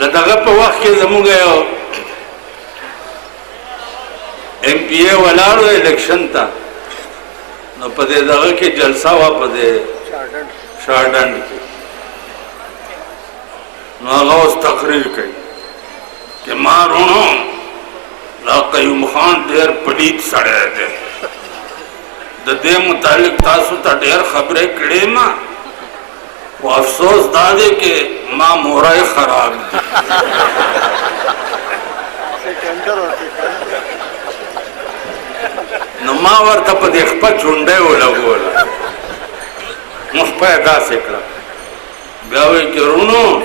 د دغه په وخت کې زموږ یو ایم پی ای ولاړو الیکشن ته نو په دې دغه کې جلسه وه په دې شارډنډ کې نو هغه اوس تقریر کوي چې ما رونو دا قیوم خان ډېر پلیت سړی دی د دې متعلق تاسو ته ډېر خبرې کړې ما و افسوس دا دی چې ما مورای خراب دی نو ما ورته په دې خپه چونډۍ ولګوله مخ په یې داسې کړه بیا وایي چې رونو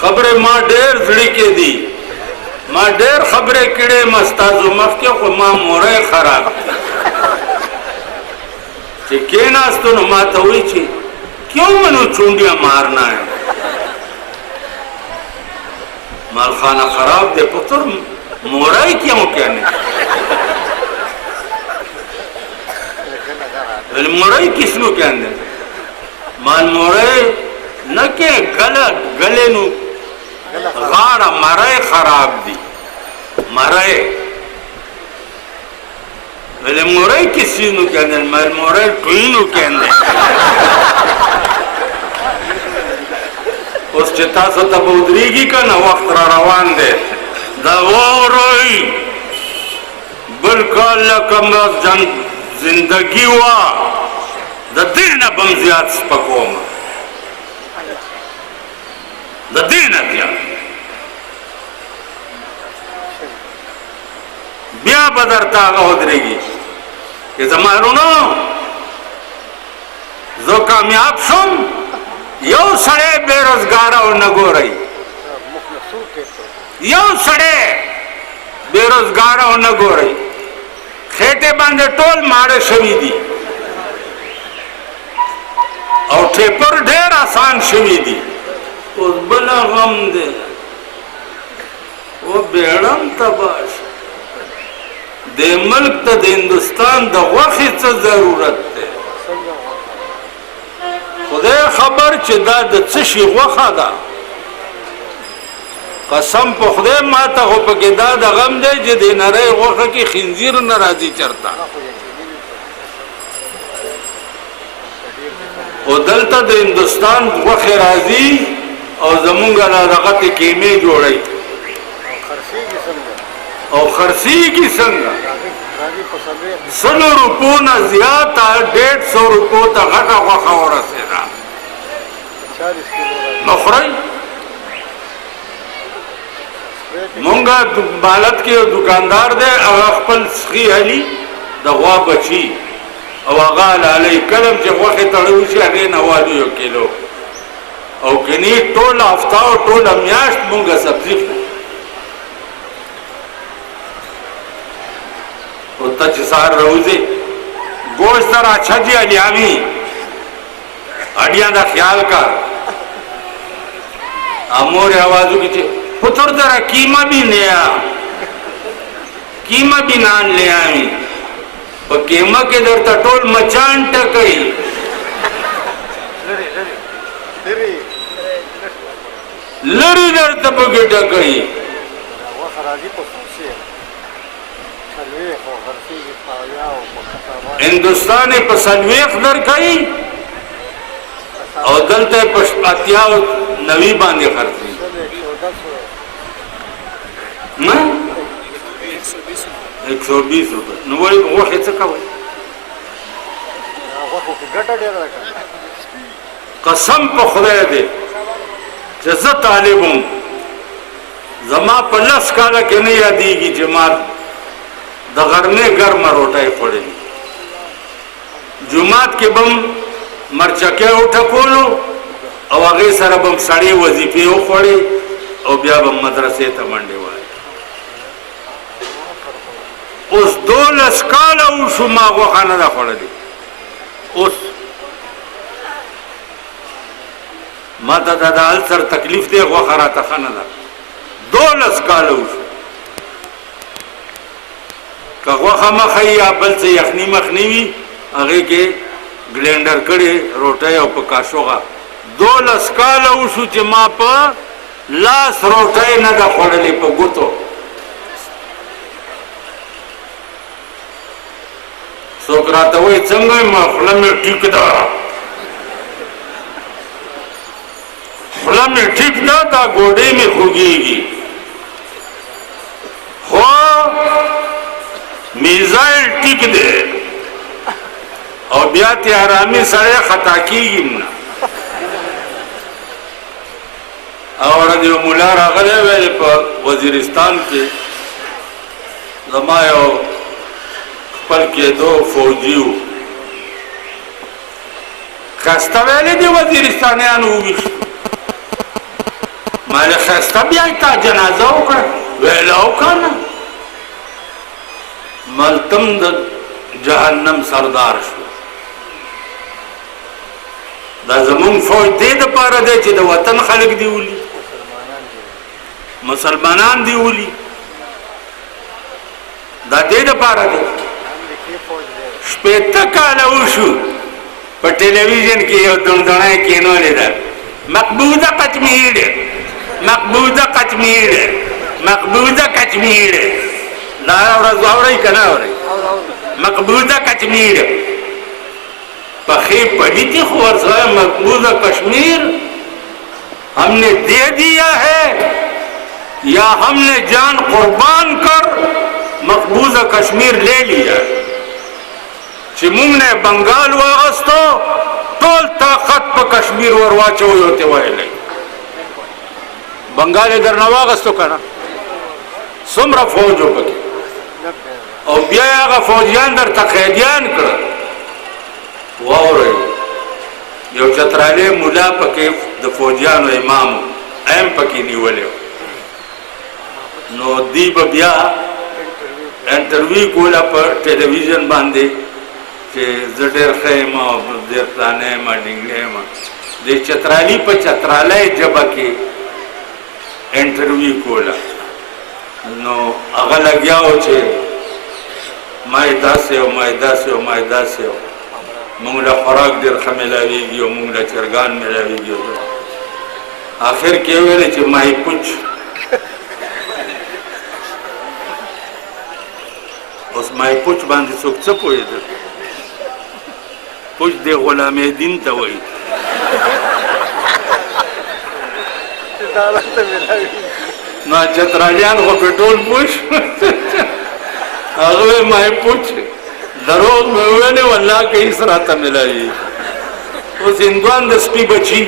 خبرې ما ډېر زړه کې دي ما ډېر خبرې کړې ما ستاسو مخکې خو ما مورای خراب دی چې کېناستو نو ما ته وایي چې کیوں منو چونڈیاں مارنا ہے مال خانہ خراب دے پتر مورائی کیوں کہنے مورائی کس نو کہنے مال مورائی نہ کہ گلے نو غاڑا مرائی خراب دی مرائی ولی مورائی کسی نو کہنے مال مورائی ٹوئی نو کہنے اوس چې تاسو ته به ودرېږي که نه وخت را روان دی دا واورئ بل کال لکه زندګي وه د دې نه به م زیات سپکوم د دې نه زیات بیا به درته هغه ودرېږي چې زما وروڼو زه کامیاب شم یو سړی بېروزګاره ونه ګورئ یو سړی بېروزګاره ونه ګورئ خېټې باندې ټول ماړه شوي دي او ټیپر ډېر آسان شوي دي اوس بله غم دی و بیړم تباه شو دې ملک ته د هندوستان د غوښې څه ضرورت دی خدای خبر چې دا د څه شي غوښه ده قسم په خدای ما ته خو پکې دا د غم دی چې د نری غوښه کې خنزیر نه راځي چرته او دلته د هندوستان غوښې راځي او زمونږ لا دغه کیمې جوړوي او خرڅېږي څنګه 100 روپو نه زیاته 150 روپو ته غټه غوښه ورسېده نو خورئ مونږه بالت کې یو دکاندار دی هغه خپل سخي علي د غوا بچي او هغه لالی کلم چې غوښې تړلی شي هغې نه والو 1 کیلو او کني ټوله هفته او ټوله میاشت مونږه سبزي خورو او ته چې سهار راوځې گوشت را اچھا جی الیامی اڈیاں دا خیال کر امور آوازو کی چھے پتر ذرا قیمہ بھی لیا قیمہ بھی نان لیا آمی پا قیمہ کے در تا ٹول مچان ٹکئی لری در تا پکی ٹکئی ہندوستان په سلويخ در کوي او دلته په اتیا او نوی باندې خرڅي نه 120 روپے نو وای غوښه څه کوي قسم په خدای دې چې زه طالبم زما په لاس کاله کې نه یادېږي چې ما د غرمې ګرمه روټۍ خوړلې جمعات کې بم مرچکې وټکولو او هغې سره بم سړې وظیفې وخوړې او بیا بم مدرسې ته منډې وایي اوس 12 کاله وشو ما غوښه نه ده خوړلې اوس ما ته د السر تکلیف دی غوښه راته ښه نه ده 12 کاله وشو که غوښه مخه یا بل څه یخني مخني وي هغې کې ګلینډر کړې روټۍ او په کاشوغه 12 کاله وشو چې ما په لاس روټۍ نه ده خوړلې په ګوتو. څوک راته وایي څنګه ما خوله مې ټیک ده، خوله مې ټیک ده، دا ګوډې مې خوږېږي. خو میزایل ټیک دی او بیا تې ارامي سړی خطا کېږي نه. او ورځ یو ملا راغلی وی په وزیرستان کې زما یو خپل کېدو فوجي و، ښایسته ویلې دي وزیرستانیانو وویښتو. ما ویلې ښایسته بیا یې تا جنازه وکړه؟ ویله وکړه نه. ملتم د جهنم سردار شو. دا زمونږ فوج دې دپاره دی چې د وطن خلک دې ولي، مسلمانان دې ولي، دا دې دپاره دی. شپېته کاله وشو په ټلویزیون کې یو دندڼی کېنولې ده، مقبوضه قچمیر، مقبوضه قچمیر، مقبوضه کچمیر. دا ورځ واورئ که نه اورئ؟ مقبوضه کچمیر. پخی پڑی تھی خورسا مقبوضہ کشمیر ہم نے دے دیا ہے یا ہم نے جان قربان کر مقبوضہ کشمیر لے لیا. چې مونږ نه بنگال واغستو ټول طاقت په کشمیر ور واچوی ورته ویلی. بنگال یې درنه واغستو که نه؟ څومره فوج و پکې، او بیا یې هغه فوجیان درته قیدیان کړه. واورئ یو چترالی مولا پکې د فوجیانو امام ایم پکې نیولی و. نو دی به بیا انټرویو کوله په ټلویزیون باندې چې زه ډېر ښه یم او ډېر پلانه یم ډینګلی یم. د چترالي په چترالی ژبه کې انټرویو کوله. نو هغه لګیا و چې ما یې داسې او ما یې داسې او ما یې داسې و، مونږ له خوراک ډېر ښه میلاویږي او مونږ له چرګان میلاویږي. آخر کې ویلې چې ماهی پوچ. اوس ماهی پوچ باندې څوک څه پوهېدل؟ پوچ دی غلام دین ته وایي. نو چترالیان خو پې ټول پوه شو. هغه وایي ماهی پوچ. دروغ مې وویلې والله که هېڅ راته میلاوي. اوس هندوان د سپي بچي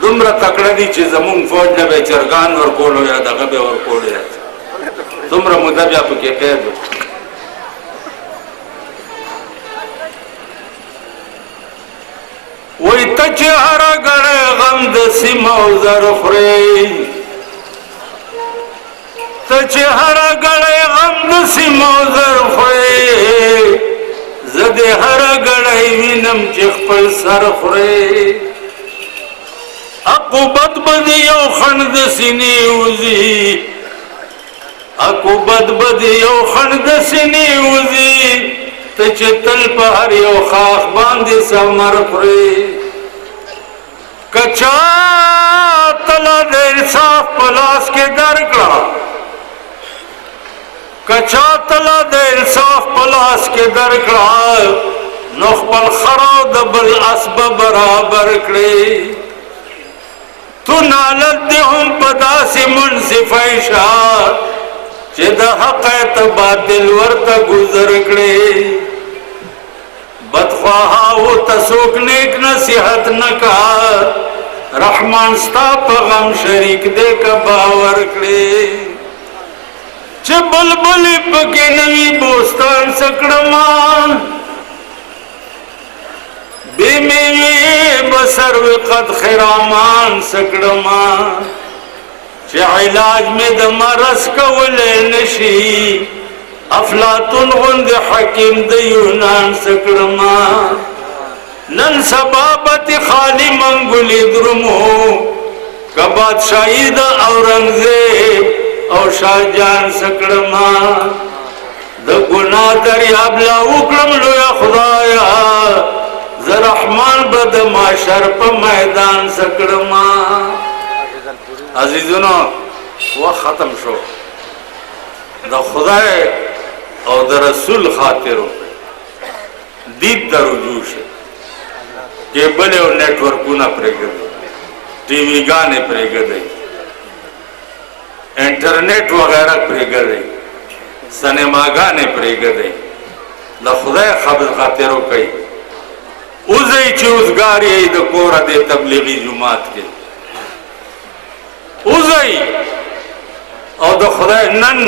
دومره تکړه دي چې زمونږ فوج نه به یې چرګان ورکولو یا دغه به یې ورکولو یا دومره موده بیا پکې قید و. وایي ته چې هره ګړی غم د سیمه او زر خورې، ته چې هره ګړی غم د سیمه او زر خورې، زه دې هره ګړی وینم چې خپل سر خورې. عقوبت به دې یو خڼ د سینې وځي، عقوبت به دې یو خڼ د سینې وځي، ته چې تل په هر یو خاخ باندې ثمر خورې. که چا تله د انصاف په لاس کې درکړه، که چا تله د انصاف په لاس کې درکړه، نو خپل خره د بل اس به برابر کړې. تو نالت دې هم په داسې منصفی شه چې د حق ته باطل ورته ګذر کړې. بدخواهاو ته څوک نیک نصیحت نه کا، رحمان ستا په غم شریک دې که باور کړې. چې بلبلې پکې نوي بوستان سکړما، بې میوې به سروې قد خرامان سکړما. چې علاج مې د مرض کولی نشي، افلاطون غوندې حکیم د یونان سکړما. نن سبا به خالی منګولې درومو، که بادشاهي د اورنګزیب او شاهجان سکړما. د ګناه دریاب لا وکړم لویه خدایا، زه رحمان به د محشر په میدان سکړما. عزیزونو وخت ختم شو د خدای او د رسول خاطرو دید د رجوع شه کیبل او نیټ ورکونه پرېږدي ټي وي ګانې پرېږدي انټرنیټ وغیرہ پرېږدي سینماګانې پرېږدي د خدای خاطرو کوي اوځئ چې اوزګار یې د کوره د تبلیغي جماعت کې اوځئ او د خدای نن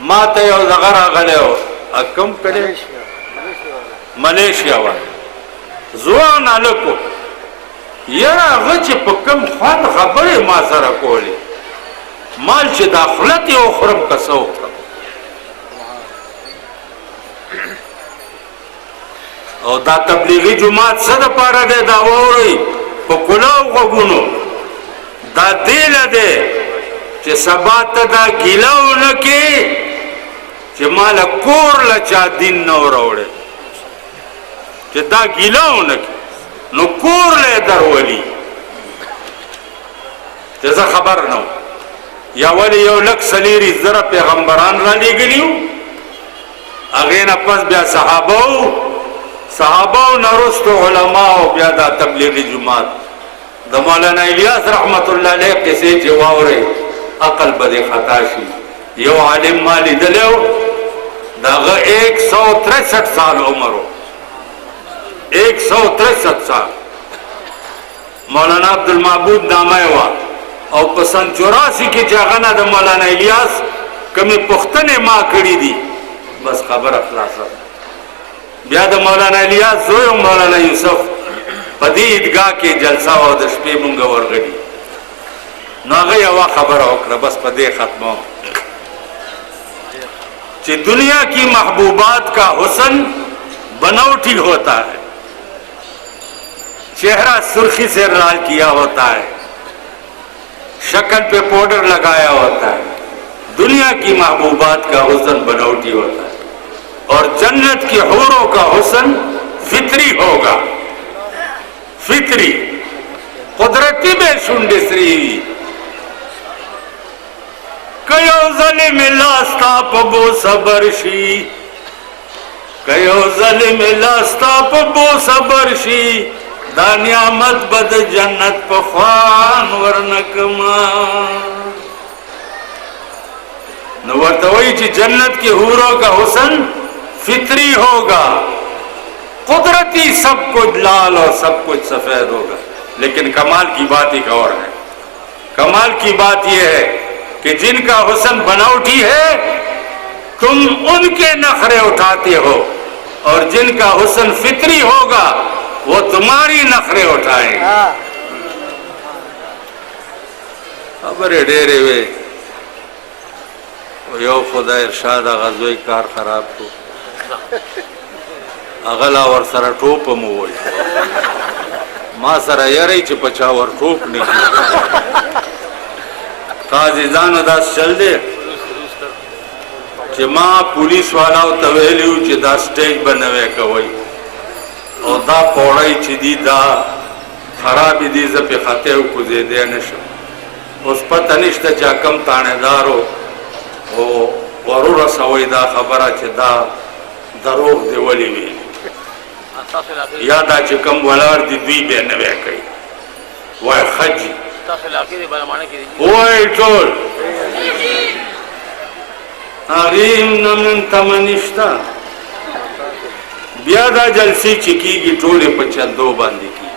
ما ته یو دغه راغلی و کم کړی ملیشیا وای ځوان هلک و یاره هغه چې په کوم خوند خبرې ما سره کولې مال چې دا خولت یې وخورم که څه وکړم او دا تبلیغي جماعت څه دپاره دی دا واورئ په کلاو غوږونو دا دې له دی چې سبا ته دا ګیله ونه کې چې ما له کور له چا دین نه و راوړی چې دا ګیله ونه کې نو کور له یې درولي چې زه خبر نه وم یا ولې یو لک څلېري زره پیغمبران را لېږلي وو هغې نه پس بیا صحابه نه وروستو علماو بیا دا تبلیغي جماعت د مولانا الیاس رحمت الله علیه قصې چې واورئ عقل به دې خطا شي یو عالم ما لیدلی و د هغه 163 سال عمر و 163 سال مولانا عبدالمعبود نامه یې وه او په سن 84 کې چې هغه نه د مولانا الیاس کومې پوښتنې ما کړي دي بس خبره خلاصه بیا د مولانا الیاس زوی مولانا یوسف په دې عیدګاه کې جلسه وه د شپې مونږ ورغلي نو هغه یوه خبره وکړه بس په دې ختمه کہ دنیا کی محبوبات کا حسن بناوٹی ہوتا ہے چہرہ سرخی سے لال کیا ہوتا ہے شکل پہ پاؤڈر لگایا ہوتا ہے دنیا کی محبوبات کا حسن بناوٹی ہوتا ہے اور جنت کی حوروں کا حسن فطری ہوگا فطری قدرتی بے شنڈسری کیو ظلم لاستا پبو صبرشی کیو ظلم لاستا پبو صبرشی دا نعمت بد جنت پخوان ورنکما نو ورتوئی چی جنت کی حوروں کا حسن فطری ہوگا قدرتی سب کچھ لال اور سب کچھ سفید ہوگا لیکن کمال کی بات ایک اور ہے کمال کی بات یہ ہے کہ جن کا حسن بناوٹی ہے تم ان کے نخرے اٹھاتے ہو اور جن کا حسن فطری ہوگا وہ تمہاری نخرے اٹھائیں خبریں ڈیرے وے یو خدا ارشاد غزوی کار خراب کو اغلا ور سره ټوپ مو وای ما سره یری چې پچا ور ټوپ نه قاضی ځانو دا چل دی چې ما پولیس والاو ته ویلیو چې دا سټیج بنوي کوي او دا پوړی چې دی دا خراب دي زه په خطه او کوزیدې نشم اوس پته نشته چې کم تانیدارو او ورور سوي دا خبره چې دا دروغ دی ولي وی یا دا چې کم ولار دي دوی به نه وای کوي وای خجی وای ټول حریم نمن تمنشتا بیا دا جلسی چې کیږي ټولې په چندو باندې کی